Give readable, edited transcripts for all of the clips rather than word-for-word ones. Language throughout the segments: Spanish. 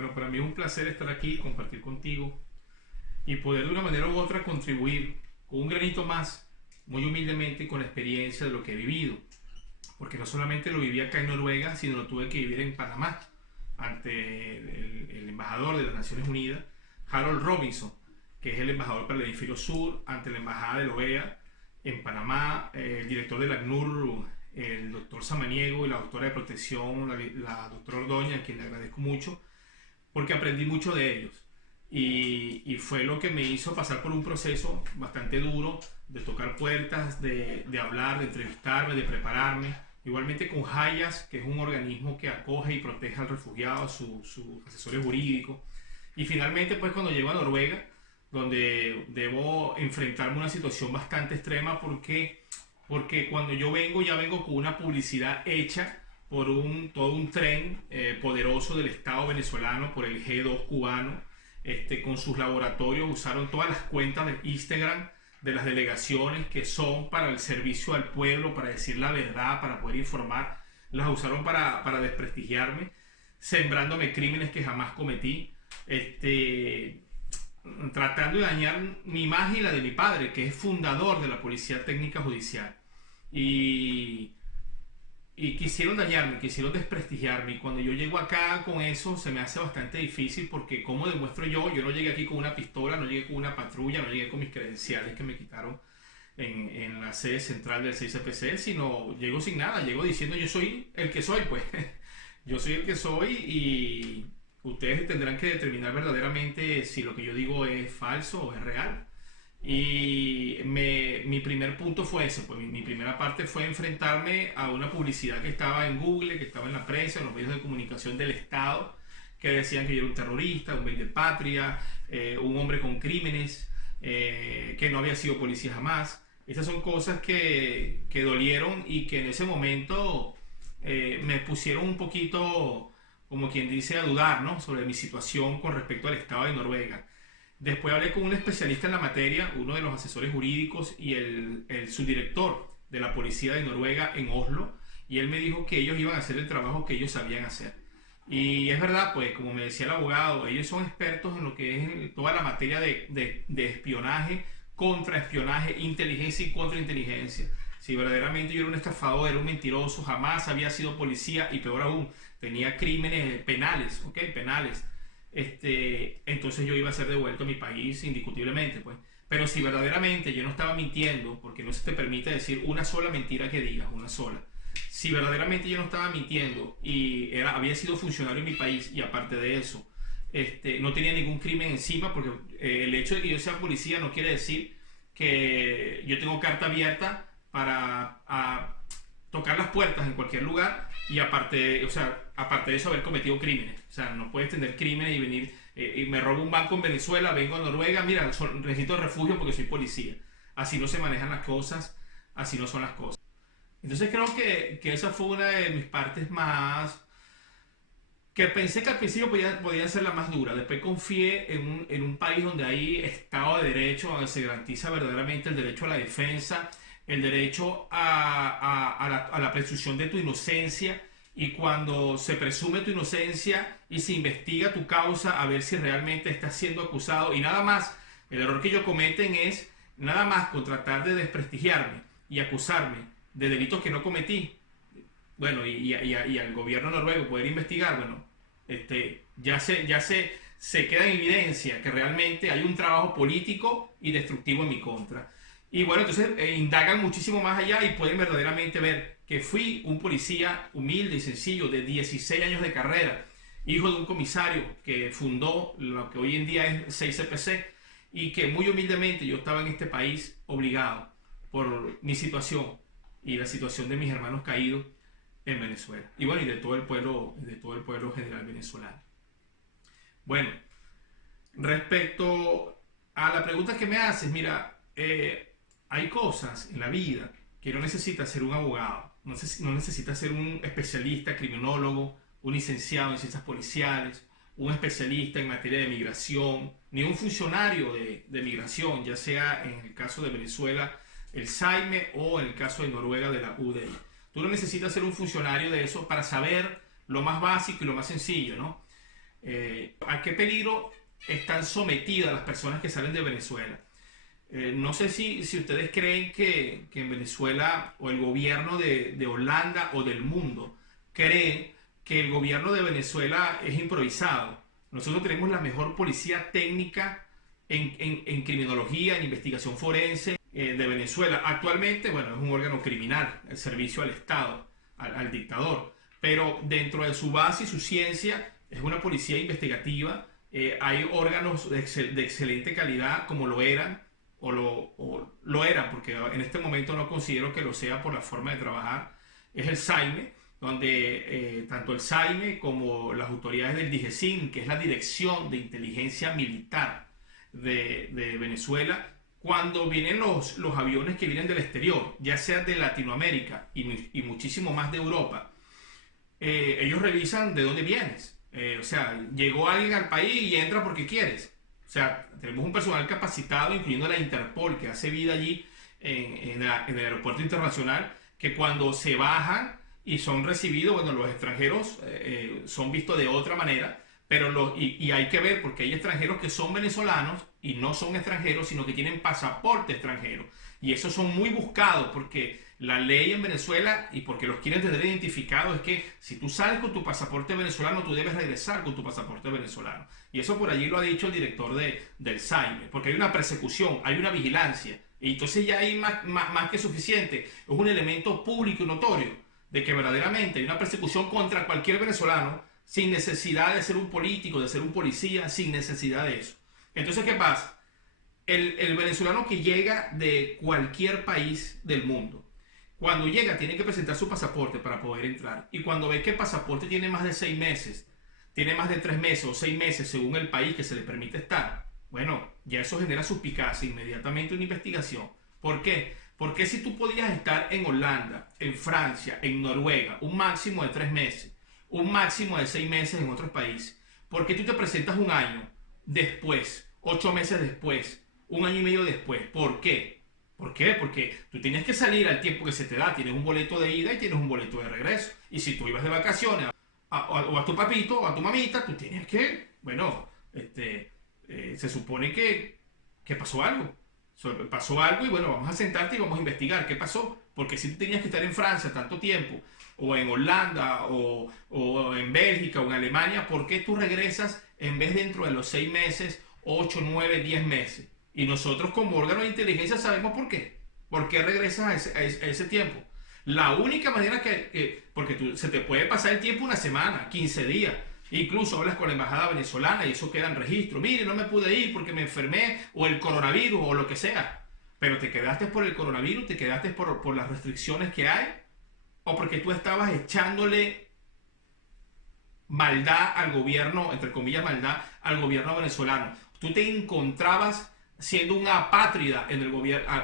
Bueno, para mí es un placer estar aquí, compartir contigo y poder de una manera u otra contribuir con un granito más, muy humildemente, con la experiencia de lo que he vivido. Porque no solamente lo viví acá en Noruega, sino lo tuve que vivir en Panamá, ante el embajador de las Naciones Unidas, Harold Robinson, que es el embajador para el hemisferio sur, ante la embajada de la OEA en Panamá, el director del ACNUR, el doctor Samaniego, y la doctora de protección, la doctora Ordoña, a quien le agradezco mucho, porque aprendí mucho de ellos. Y fue lo que me hizo pasar por un proceso bastante duro de tocar puertas, de hablar, de entrevistarme, de prepararme. Igualmente con Hayas, que es un organismo que acoge y protege al refugiado, sus asesores jurídicos. Y finalmente, pues cuando llego a Noruega, donde debo enfrentarme a una situación bastante extrema porque cuando yo vengo, ya vengo con una publicidad hecha por todo un tren poderoso del Estado venezolano, por el G2 cubano, con sus laboratorios. Usaron todas las cuentas de Instagram de las delegaciones que son para el servicio al pueblo, para decir la verdad, para poder informar. Las usaron para desprestigiarme, sembrándome crímenes que jamás cometí, tratando de dañar mi imagen y la de mi padre, que es fundador de la Policía Técnica Judicial. Y y quisieron dañarme, quisieron desprestigiarme. Y cuando yo llego acá con eso, se me hace bastante difícil porque, ¿cómo demuestro yo? Yo no llegué aquí con una pistola, no llegué con una patrulla, no llegué con mis credenciales que me quitaron en la sede central del 6CPC, sino llego sin nada, llego diciendo yo soy el que soy, pues. Yo soy el que soy y ustedes tendrán que determinar verdaderamente si lo que yo digo es falso o es real. Mi primer punto fue ese, pues mi primera parte fue enfrentarme a una publicidad que estaba en Google, que estaba en la prensa, en los medios de comunicación del Estado, que decían que yo era un terrorista, un de patria, un hombre con crímenes, que no había sido policía jamás. Esas son cosas que dolieron y que en ese momento me pusieron un poquito, como quien dice, a dudar, ¿no?, sobre mi situación con respecto al Estado de Noruega. Después hablé con un especialista en la materia, uno de los asesores jurídicos y el subdirector de la policía de Noruega en Oslo, y él me dijo que ellos iban a hacer el trabajo que ellos sabían hacer. Y es verdad, pues, como me decía el abogado, ellos son expertos en lo que es toda la materia de espionaje, contraespionaje, inteligencia y contrainteligencia. Si verdaderamente yo era un estafador, era un mentiroso, jamás había sido policía y peor aún, tenía crímenes penales, ¿ok? Penales, entonces yo iba a ser devuelto a mi país indiscutiblemente, pues. Pero si verdaderamente yo no estaba mintiendo, porque no se te permite decir una sola mentira que digas, una sola. Si verdaderamente yo no estaba mintiendo y había sido funcionario en mi país y aparte de eso, no tenía ningún crimen encima, porque el hecho de que yo sea policía no quiere decir que yo tengo carta abierta para tocar las puertas en cualquier lugar y aparte, o sea, aparte de eso haber cometido crímenes. O sea, no puedes tener crímenes y venir y me robo un banco en Venezuela, vengo a Noruega, mira, necesito refugio porque soy policía. Así no se manejan las cosas, así no son las cosas. Entonces creo que esa fue una de mis partes más que pensé que al principio podía ser la más dura. Después confié en un país donde hay Estado de Derecho, donde se garantiza verdaderamente el derecho a la defensa, el derecho a la presunción de tu inocencia, y cuando se presume tu inocencia y se investiga tu causa a ver si realmente estás siendo acusado y nada más, el error que ellos cometen es nada más con tratar de desprestigiarme y acusarme de delitos que no cometí. Bueno, y al gobierno noruego poder investigar, bueno, se queda en evidencia que realmente hay un trabajo político y destructivo en mi contra. Y bueno, entonces indagan muchísimo más allá y pueden verdaderamente ver que fui un policía humilde y sencillo de 16 años de carrera, hijo de un comisario que fundó lo que hoy en día es 6CPC, y que muy humildemente yo estaba en este país obligado por mi situación y la situación de mis hermanos caídos en Venezuela. Y bueno, y de todo el pueblo general venezolano. Bueno, respecto a la pregunta que me haces, mira, hay cosas en la vida que no necesita ser un abogado, no necesita ser un especialista, criminólogo, un licenciado en ciencias policiales, un especialista en materia de migración, ni un funcionario de migración, ya sea en el caso de Venezuela el SAIME o en el caso de Noruega de la UDI. Tú no necesitas ser un funcionario de eso para saber lo más básico y lo más sencillo, ¿no? ¿A qué peligro están sometidas las personas que salen de Venezuela? No sé si ustedes creen que en Venezuela o el gobierno de Holanda o del mundo cree que el gobierno de Venezuela es improvisado. Nosotros tenemos la mejor policía técnica en criminología, en investigación forense de Venezuela. Actualmente, bueno, es un órgano criminal, el servicio al Estado, al dictador. Pero dentro de su base y su ciencia es una policía investigativa. Hay órganos de excelente calidad como lo eran o lo eran, porque en este momento no considero que lo sea por la forma de trabajar. Es el SAIME, donde tanto el SAIME como las autoridades del DIGESIN, que es la Dirección de Inteligencia Militar de Venezuela, cuando vienen los aviones que vienen del exterior, ya sea de Latinoamérica y muchísimo más de Europa, ellos revisan de dónde vienes. O sea, llegó alguien al país y entra porque quieres. O sea, tenemos un personal capacitado, incluyendo la Interpol, que hace vida allí en el aeropuerto internacional, que cuando se bajan y son recibidos, bueno, los extranjeros son vistos de otra manera, pero y hay que ver, porque hay extranjeros que son venezolanos y no son extranjeros, sino que tienen pasaporte extranjero. Y esos son muy buscados porque la ley en Venezuela, y porque los quieren tener identificados, es que si tú sales con tu pasaporte venezolano, tú debes regresar con tu pasaporte venezolano. Y eso por allí lo ha dicho el director del SAIME, porque hay una persecución, hay una vigilancia. Y entonces ya hay más que suficiente. Es un elemento público y notorio de que verdaderamente hay una persecución contra cualquier venezolano sin necesidad de ser un político, de ser un policía, sin necesidad de eso. Entonces, ¿qué pasa? El venezolano que llega de cualquier país del mundo, cuando llega tiene que presentar su pasaporte para poder entrar. Y cuando ve que el pasaporte tiene más de 6 meses, tiene más de 3 meses o 6 meses según el país que se le permite estar, bueno, ya eso genera suspicacia, inmediatamente una investigación. ¿Por qué? Porque si tú podías estar en Holanda, en Francia, en Noruega, un máximo de 3 meses, un máximo de 6 meses en otros países, ¿por qué tú te presentas un año después, 8 meses después, un año y medio después? ¿Por qué? ¿Por qué? Porque tú tienes que salir al tiempo que se te da. Tienes un boleto de ida y tienes un boleto de regreso. Y si tú ibas de vacaciones o a tu papito o a tu mamita, tú tienes que, bueno, se supone que pasó algo. Pasó algo y bueno, vamos a sentarte y vamos a investigar qué pasó. Porque si tú tenías que estar en Francia tanto tiempo, o en Holanda, o en Bélgica, o en Alemania, ¿por qué tú regresas en vez dentro de los 6 meses, 8, 9, 10 meses? Y nosotros como órgano de inteligencia sabemos por qué. ¿Por qué regresas a ese tiempo? La única manera porque se te puede pasar el tiempo una semana, 15 días. Incluso hablas con la embajada venezolana y eso queda en registro. Mire, no me pude ir porque me enfermé o el coronavirus o lo que sea. Pero te quedaste por el coronavirus, te quedaste por las restricciones que hay o porque tú estabas echándole maldad al gobierno, entre comillas maldad, al gobierno venezolano. Tú te encontrabas siendo una apátrida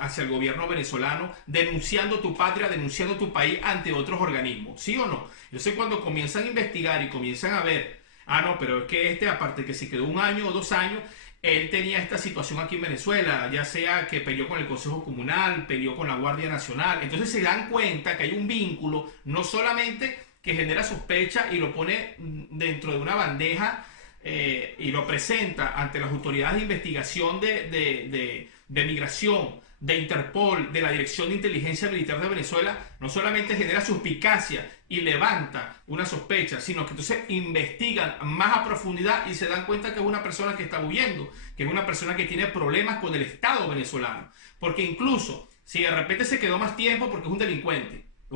hacia el gobierno venezolano, denunciando tu patria, denunciando tu país ante otros organismos, ¿sí o no? Entonces cuando comienzan a investigar y comienzan a ver, no, pero es que aparte que se quedó un año o 2 años, él tenía esta situación aquí en Venezuela, ya sea que peleó con el Consejo Comunal, peleó con la Guardia Nacional, entonces se dan cuenta que hay un vínculo, no solamente que genera sospecha y lo pone dentro de una bandeja y lo presenta ante las autoridades de investigación de migración, de Interpol, de la Dirección de Inteligencia Militar de Venezuela, no solamente genera suspicacia y levanta una sospecha, sino que entonces investigan más a profundidad y se dan cuenta que es una persona que está huyendo, que es una persona que tiene problemas con el Estado venezolano. Porque incluso, si de repente se quedó más tiempo porque es un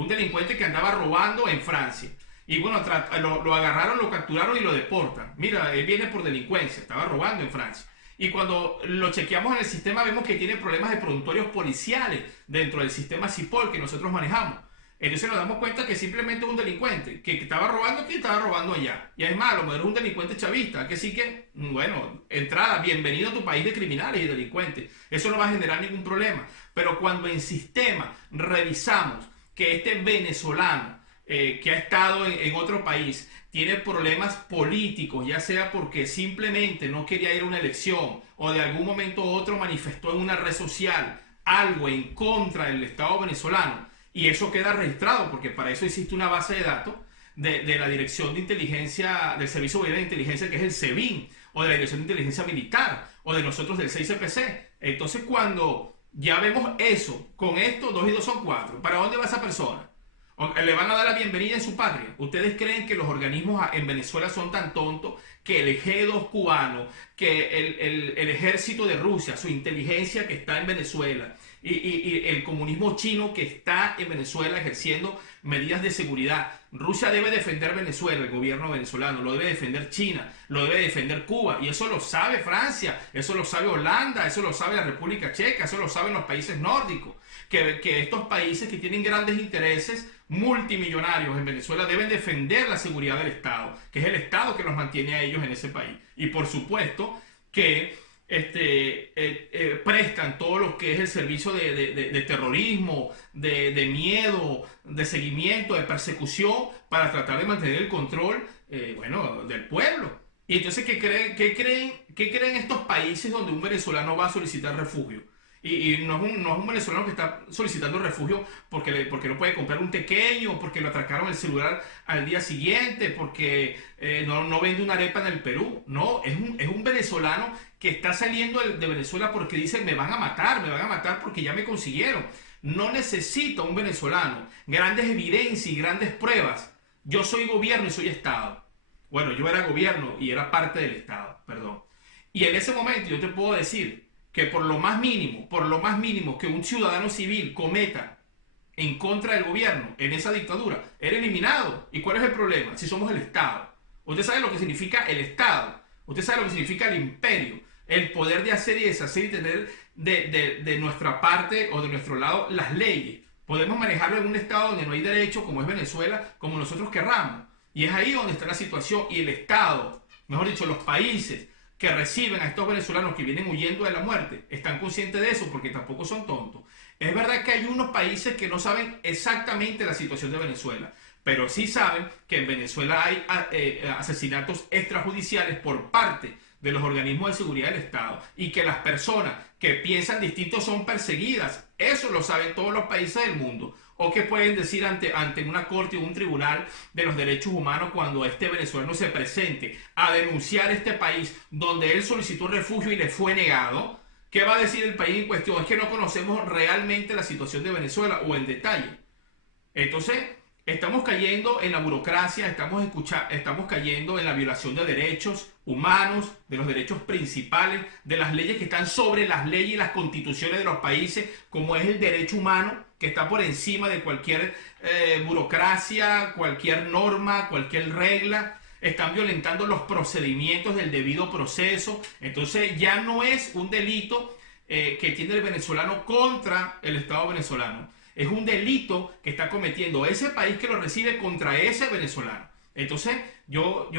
delincuente que andaba robando en Francia. Y bueno, lo agarraron, lo capturaron y lo deportan. Mira, él viene por delincuencia, estaba robando en Francia. Y cuando lo chequeamos en el sistema vemos que tiene problemas de presuntorios policiales dentro del sistema CIPOL que nosotros manejamos. Entonces nos damos cuenta que simplemente es un delincuente, que estaba robando aquí y estaba robando allá. Y además, a lo mejor es un delincuente chavista, que sí que, bueno, entrada, bienvenido a tu país de criminales y delincuentes. Eso no va a generar ningún problema. Pero cuando en sistema revisamos que este venezolano que ha estado en otro país tiene problemas políticos, ya sea porque simplemente no quería ir a una elección o de algún momento u otro manifestó en una red social algo en contra del Estado venezolano, y eso queda registrado porque para eso existe una base de datos, de la Dirección de Inteligencia, del Servicio Bolivariano de Inteligencia, que es el SEBIN, o de la Dirección de Inteligencia Militar, o de nosotros del 6CPC. Entonces, cuando ya vemos eso, con esto, 2 y 2 son 4, ¿para dónde va esa persona? ¿Le van a dar la bienvenida en su patria? ¿Ustedes creen que los organismos en Venezuela son tan tontos que el G2 cubano, que el ejército de Rusia, su inteligencia que está en Venezuela, y el comunismo chino que está en Venezuela ejerciendo medidas de seguridad? Rusia debe defender Venezuela, el gobierno venezolano, lo debe defender China, lo debe defender Cuba, y eso lo sabe Francia, eso lo sabe Holanda, eso lo sabe la República Checa, eso lo saben los países nórdicos, que estos países que tienen grandes intereses multimillonarios en Venezuela deben defender la seguridad del Estado, que es el Estado que los mantiene a ellos en ese país. Y por supuesto que prestan todo lo que es el servicio de terrorismo, de miedo, de seguimiento, de persecución, para tratar de mantener el control del pueblo. Y entonces, ¿qué creen estos países donde un venezolano va a solicitar refugio? Y no es un venezolano que está solicitando refugio porque no puede comprar un tequeño, porque lo atracaron el celular al día siguiente, porque no vende una arepa en el Perú. No, es un venezolano que está saliendo de Venezuela porque dice: me van a matar porque ya me consiguieron. No necesita un venezolano grandes evidencias y grandes pruebas. Yo soy gobierno y soy Estado. Bueno, yo era gobierno y era parte del Estado, perdón. Y en ese momento yo te puedo decir que por lo más mínimo que un ciudadano civil cometa en contra del gobierno en esa dictadura, era eliminado. ¿Y cuál es el problema? Si somos el Estado. Usted sabe lo que significa el Estado. Usted sabe lo que significa el imperio. El poder de hacer y deshacer y tener de nuestra parte o de nuestro lado las leyes. Podemos manejarlo en un Estado donde no hay derecho, como es Venezuela, como nosotros querramos. Y es ahí donde está la situación. Y el Estado, mejor dicho, los países que reciben a estos venezolanos que vienen huyendo de la muerte, están conscientes de eso porque tampoco son tontos. Es verdad que hay unos países que no saben exactamente la situación de Venezuela, pero sí saben que en Venezuela hay asesinatos extrajudiciales por parte de los organismos de seguridad del Estado, y que las personas que piensan distinto son perseguidas. Eso lo saben todos los países del mundo. ¿O qué pueden decir ante una corte o un tribunal de los derechos humanos cuando este venezolano se presente a denunciar este país donde él solicitó refugio y le fue negado? ¿Qué va a decir el país en cuestión? Es que no conocemos realmente la situación de Venezuela o en detalle. Entonces, estamos cayendo en la burocracia, estamos cayendo en la violación de derechos humanos, de los derechos principales, de las leyes que están sobre las leyes y las constituciones de los países, como es el derecho humano, que está por encima de cualquier burocracia, cualquier norma, cualquier regla. Están violentando los procedimientos del debido proceso. Entonces ya no es un delito que tiene el venezolano contra el Estado venezolano. Es un delito que está cometiendo ese país que lo recibe contra ese venezolano. Entonces yo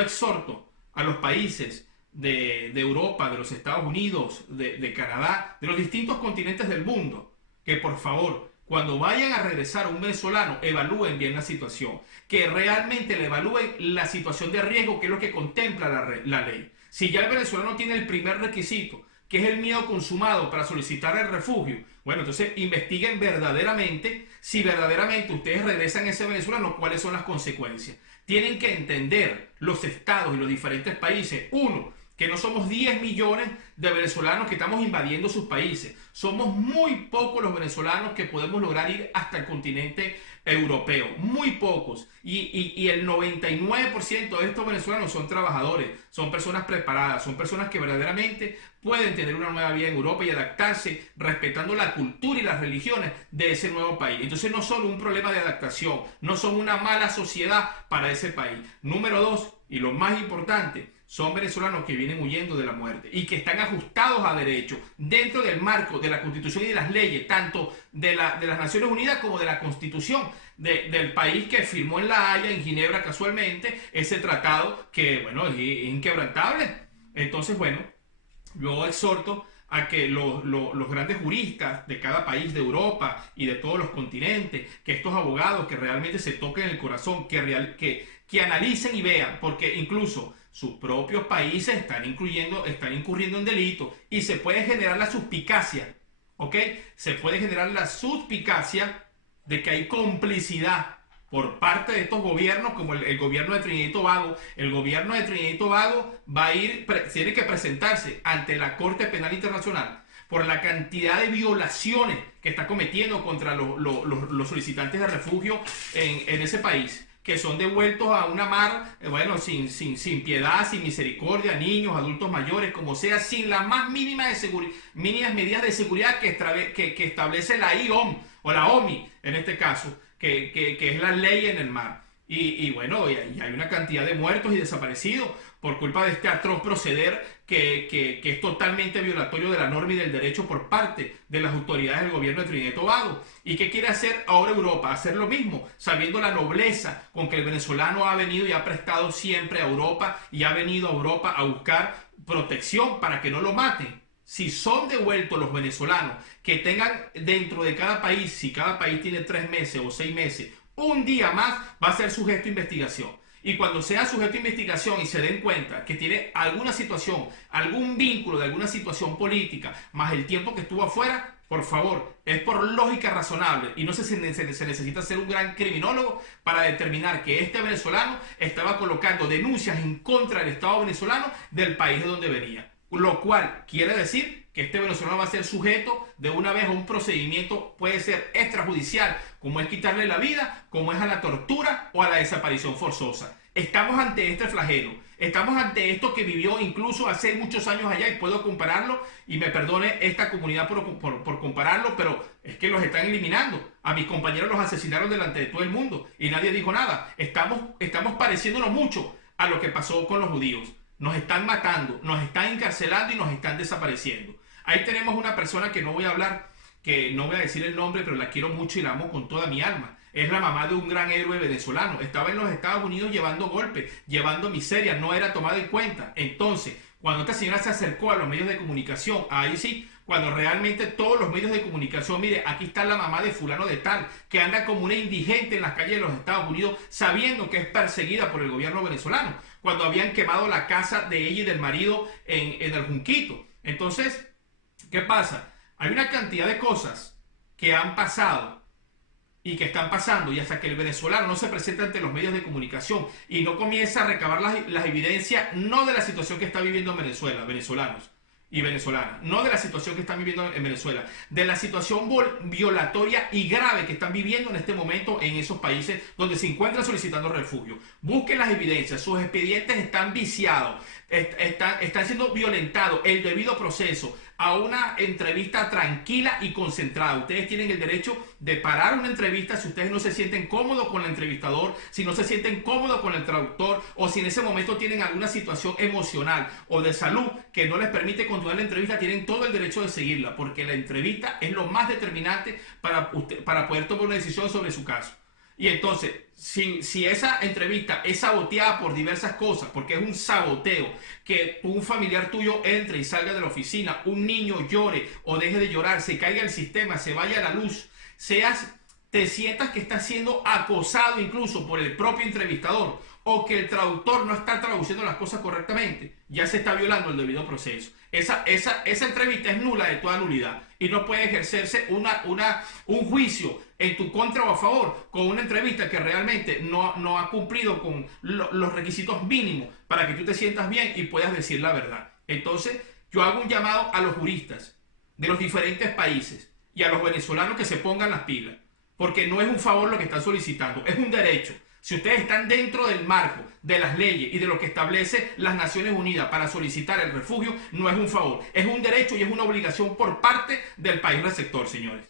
exhorto a los países de Europa, de los Estados Unidos, de Canadá, de los distintos continentes del mundo, que por favor, cuando vayan a regresar a un venezolano, evalúen bien la situación, que realmente le evalúen la situación de riesgo, que es lo que contempla la ley. Si ya el venezolano tiene el primer requisito, que es el miedo consumado para solicitar el refugio, bueno, entonces investiguen verdaderamente si verdaderamente ustedes regresan a ese venezolano, cuáles son las consecuencias. Tienen que entender los estados y los diferentes países. Uno, que no somos 10 millones de venezolanos que estamos invadiendo sus países. Somos muy pocos los venezolanos que podemos lograr ir hasta el continente europeo. Muy pocos. Y el 99% de estos venezolanos son trabajadores, son personas preparadas, son personas que verdaderamente pueden tener una nueva vida en Europa y adaptarse respetando la cultura y las religiones de ese nuevo país. Entonces no son un problema de adaptación, no son una mala sociedad para ese país. Número 2, y lo más importante, son venezolanos que vienen huyendo de la muerte y que están ajustados a derecho dentro del marco de la Constitución y de las leyes, tanto de las Naciones Unidas como de la Constitución del país que firmó en La Haya, en Ginebra casualmente, ese tratado que, bueno, es inquebrantable. Entonces, bueno, yo exhorto a que los grandes juristas de cada país de Europa y de todos los continentes, que estos abogados que realmente se toquen el corazón, que analicen y vean, porque incluso sus propios países están incurriendo en delitos y se puede generar la suspicacia, ¿ok? Se puede generar la suspicacia de que hay complicidad por parte de estos gobiernos, como el gobierno de Trinidad y Tobago. El gobierno de Trinidad y Tobago va a ir, tiene que presentarse ante la Corte Penal Internacional por la cantidad de violaciones que está cometiendo contra los solicitantes de refugio en ese país, que son devueltos a una mar, bueno, sin piedad, sin misericordia, niños, adultos mayores, como sea, sin las más mínimas medidas de seguridad que establece la IOM, o la OMI, en este caso, que es la ley en el mar. Bueno, y hay una cantidad de muertos y desaparecidos por culpa de este atroz proceder que es totalmente violatorio de la norma y del derecho por parte de las autoridades del gobierno de Trinidad y Tobago. ¿Y qué quiere hacer ahora Europa? Hacer lo mismo, sabiendo la nobleza con que el venezolano ha venido y ha prestado siempre a Europa y ha venido a Europa a buscar protección para que no lo maten. Si son devueltos los venezolanos que tengan dentro de cada país, si cada país tiene 3 meses o 6 meses, un día más va a ser sujeto a investigación. Y cuando sea sujeto a investigación y se den cuenta que tiene alguna situación, algún vínculo de alguna situación política, más el tiempo que estuvo afuera, por favor, es por lógica razonable y no se necesita ser un gran criminólogo para determinar que este venezolano estaba colocando denuncias en contra del Estado venezolano del país de donde venía. Lo cual quiere decir que este venezolano va a ser sujeto de una vez a un procedimiento, puede ser extrajudicial, como es quitarle la vida, como es a la tortura o a la desaparición forzosa. Estamos ante este flagelo, estamos ante esto que vivió incluso hace muchos años allá, y puedo compararlo, y me perdone esta comunidad por compararlo, pero es que los están eliminando. A mis compañeros los asesinaron delante de todo el mundo y nadie dijo nada. Estamos pareciéndonos mucho a lo que pasó con los judíos. Nos están matando, nos están encarcelando y nos están desapareciendo. Ahí tenemos una persona que no voy a hablar, que no voy a decir el nombre, pero la quiero mucho y la amo con toda mi alma. Es la mamá de un gran héroe venezolano. Estaba en los Estados Unidos llevando golpes, llevando miseria, no era tomada en cuenta. Entonces, cuando esta señora se acercó a los medios de comunicación, ahí sí, cuando realmente todos los medios de comunicación, mire, aquí está la mamá de fulano de tal, que anda como una indigente en las calles de los Estados Unidos, sabiendo que es perseguida por el gobierno venezolano, cuando habían quemado la casa de ella y del marido en el Junquito. Entonces, ¿qué pasa? Hay una cantidad de cosas que han pasado y que están pasando, y hasta que el venezolano no se presenta ante los medios de comunicación y no comienza a recabar las evidencias, no de la situación que está viviendo en Venezuela, venezolanos y venezolanas, no de la situación que están viviendo en Venezuela, de la situación violatoria y grave que están viviendo en este momento en esos países donde se encuentran solicitando refugio. Busquen las evidencias, sus expedientes están viciados, están siendo violentados, el debido proceso, a una entrevista tranquila y concentrada. Ustedes tienen el derecho de parar una entrevista si ustedes no se sienten cómodos con el entrevistador, si no se sienten cómodos con el traductor, o si en ese momento tienen alguna situación emocional o de salud que no les permite continuar la entrevista. Tienen todo el derecho de seguirla, porque la entrevista es lo más determinante para poder tomar una decisión sobre su caso. Y entonces, si esa entrevista es saboteada por diversas cosas, porque es un saboteo, que un familiar tuyo entre y salga de la oficina, un niño llore o deje de llorar, se caiga el sistema, se vaya la luz, te sientas que estás siendo acosado incluso por el propio entrevistador, o que el traductor no está traduciendo las cosas correctamente, ya se está violando el debido proceso. Esa entrevista es nula de toda nulidad y no puede ejercerse un juicio en tu contra o a favor con una entrevista que realmente no ha cumplido con los requisitos mínimos para que tú te sientas bien y puedas decir la verdad. Entonces, yo hago un llamado a los juristas de los diferentes países y a los venezolanos que se pongan las pilas, porque no es un favor lo que están solicitando, es un derecho. Si ustedes están dentro del marco de las leyes y de lo que establece las Naciones Unidas para solicitar el refugio, no es un favor, es un derecho y es una obligación por parte del país receptor, señores.